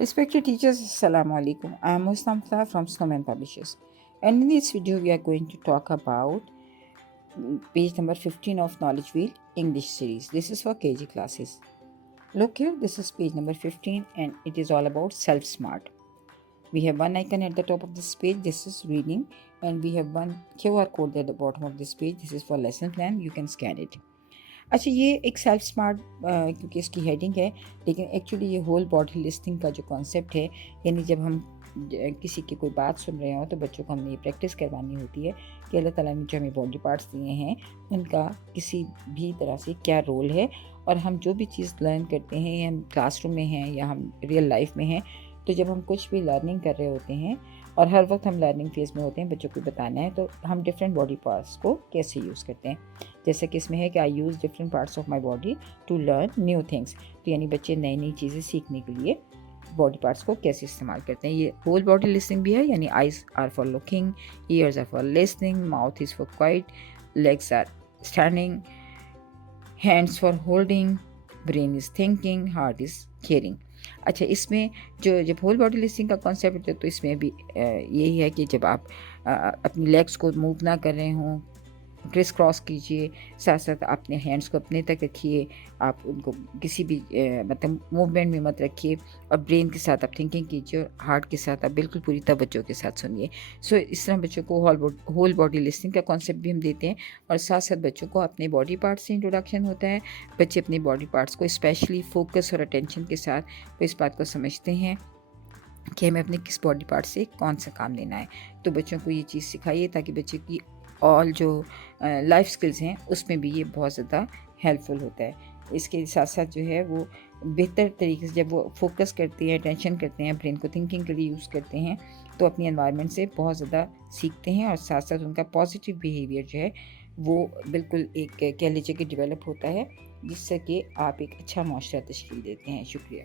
Respected teachers, Assalamu alaikum. I am Muslim from Snowman Publishers. And in this video, we are going to talk about page number 15 of Knowledge Wheel English series. This is for KG classes. Look here, this is page number 15 and it is all about self-smart. We have one icon at the top of this page, this is reading, and we have one QR code at the bottom of this page. This is for lesson plan, you can scan it. अच्छा, ये एक self smart क्योंकि इसकी heading है, लेकिन actually ये whole body listing का जो कॉन्सेप्ट है, यानी जब हम किसी की कोई बात सुन रहे हो तो बच्चों को हमने ये प्रैक्टिस करवानी होती है कि अल्लाह ताला ने जो हमें बॉडी पार्ट्स दिए हैं उनका किसी भी तरह से क्या रोल है, और हम जो भी चीज़ लर्न करते हैं, या हम क्लासरूम में हैं या हम रियल लाइफ में हैं, तो जब हम कुछ भी लर्निंग कर रहे होते हैं और हर वक्त हम लर्निंग फेज़ में होते हैं, बच्चों को बताना है तो हम डिफरेंट बॉडी पार्ट्स को कैसे यूज़ करते हैं। जैसे कि इसमें है कि I use different parts of my body to learn new things, तो यानी बच्चे नई नई चीज़ें सीखने के लिए बॉडी पार्ट्स को कैसे इस्तेमाल करते हैं। ये होल बॉडी लिसनिंग भी है, यानी eyes are for looking, ears are for listening, mouth is for quiet, legs are standing, hands for holding, brain is thinking, heart is caring. अच्छा, इसमें जो जब होल बॉडी लिसनिंग का कॉन्सेप्ट है तो इसमें भी यही है कि जब आप अपनी लेग्स को मूव ना कर रहे हों, क्रिस क्रॉस कीजिए, साथ साथ अपने हैंड्स को अपने तक रखिए, आप उनको किसी भी मतलब मूवमेंट में मत रखिए, और ब्रेन के साथ आप थिंकिंग कीजिए और हार्ट के साथ आप बिल्कुल पूरी तवज्जो के साथ सुनिए। सो इस तरह बच्चों को होल बॉडी लिसनिंग का कॉन्सेप्ट भी हम देते हैं, और साथ साथ बच्चों को अपने बॉडी पार्ट्स से इंट्रोडक्शन होता है। बच्चे अपने बॉडी पार्ट्स को स्पेशली फोकस और अटेंशन के साथ वो इस बात को समझते हैं कि हमें अपने किस बॉडी पार्ट से कौन सा काम लेना है। तो बच्चों को ये चीज़ सिखाइए ताकि बच्चे की ऑल जो लाइफ स्किल्स हैं उसमें भी ये बहुत ज़्यादा हेल्पफुल होता है। इसके साथ साथ जो है वो बेहतर तरीके से जब वो फोकस करते हैं, अटेंशन करते हैं, ब्रेन को थिंकिंग के लिए यूज़ करते हैं, तो अपनी एनवायरनमेंट से बहुत ज़्यादा सीखते हैं, और साथ साथ उनका पॉजिटिव बिहेवियर जो है वो बिल्कुल एक कह लीजिए कि डेवलप होता है, जिससे कि आप एक अच्छा माशरा तश्कील देते हैं। शुक्रिया।